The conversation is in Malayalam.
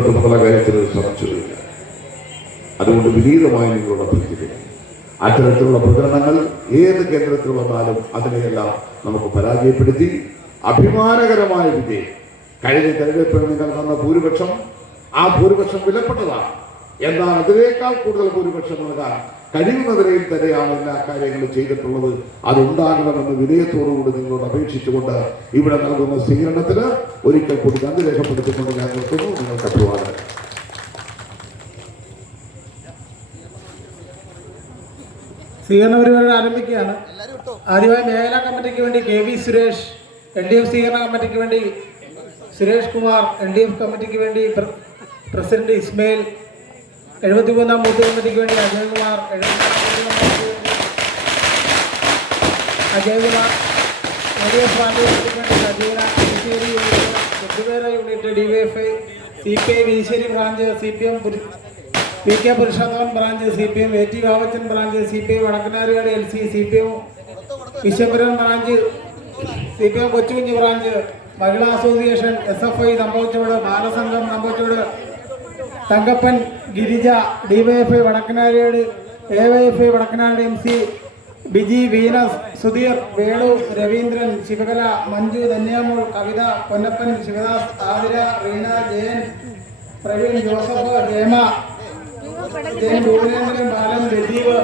ബന്ധപ്പെട്ട് പല കാര്യത്തിൽ ശ്രമിച്ചിട്ടില്ല. അതുകൊണ്ട് വിനീതമായി നിങ്ങളോട് അഭ്യർത്ഥിക്കുന്നു, അത്തരത്തിലുള്ള പ്രചരണങ്ങൾ ഏത് കേന്ദ്രത്തിൽ വന്നാലും അതിനെയെല്ലാം നമുക്ക് പരാജയപ്പെടുത്തി അഭിമാനകരമായ വിജയം. കഴിഞ്ഞ തെരഞ്ഞെടുപ്പിൽ നിങ്ങൾ തന്ന ഭൂരിപക്ഷം, ആ ഭൂരിപക്ഷം വിലപ്പെട്ടതാണ്. എന്നാൽ അതിനേക്കാൾ കൂടുതൽ ഭൂരിപക്ഷം നൽകാൻ കഴിയുന്ന നിലയിൽ തന്നെയാണ് എല്ലാ കാര്യങ്ങളും ചെയ്തിട്ടുള്ളത്. അതുണ്ടാകണമെന്ന് വിനയത്തോടുകൂടി നിങ്ങളോട് അപേക്ഷിച്ചുകൊണ്ട് ഇവിടെ നൽകുന്ന സ്വീകരണത്തിന് ഒരിക്കൽ കൂടി നന്ദി രേഖപ്പെടുത്തിക്കൊണ്ട് ഞാൻ നിർത്തുന്നു. നിങ്ങൾക്ക് അഭിവാദനം. സ്വീകരണ പരിപാടി ആരംഭിക്കുകയാണ്. ആദ്യമായി മേഖലാ കമ്മിറ്റിക്ക് വേണ്ടി KV സുരേഷ്, LDF സ്വീകരണ കമ്മിറ്റിക്ക് വേണ്ടി സുരേഷ് കുമാർ, LDF കമ്മിറ്റിക്ക് വേണ്ടി പ്രസിഡന്റ് ഇസ്മയിൽ, 73ാം ബൂത്ത് കമ്മിറ്റിക്ക് വേണ്ടി അജയ്കുമാർ, LDF പാർട്ടി കമ്മിറ്റിക്ക് വേണ്ടി സജീന, ശ്ശേരി unit, Budhavela unit, DYFI, CPI Veesseri branch, CPM PK Purushothaman branch, CPM AT Vavachan branch, CPI Vadakkanariyad LC, CPM Vishwapuram branch, CPM Kochukunji branch, Mahila association, SFI സംഭവിച്ചോട്, ബാലസംഘം സംഭവിച്ചോട്, Thankappan Girija, DYFI Vadakkanariyad, AYFI Vadakkanad MC, Biji, Venus, Sudheer, Venu, Raveendran, Shivakala, Manju, Dhanyamol, Kavitha, Ponnappan, Shivadas, Athira, Reena, Jayan, Praveen, Joseph, Hema, Jayan, Bhuvanendran, Balan, Rajeev.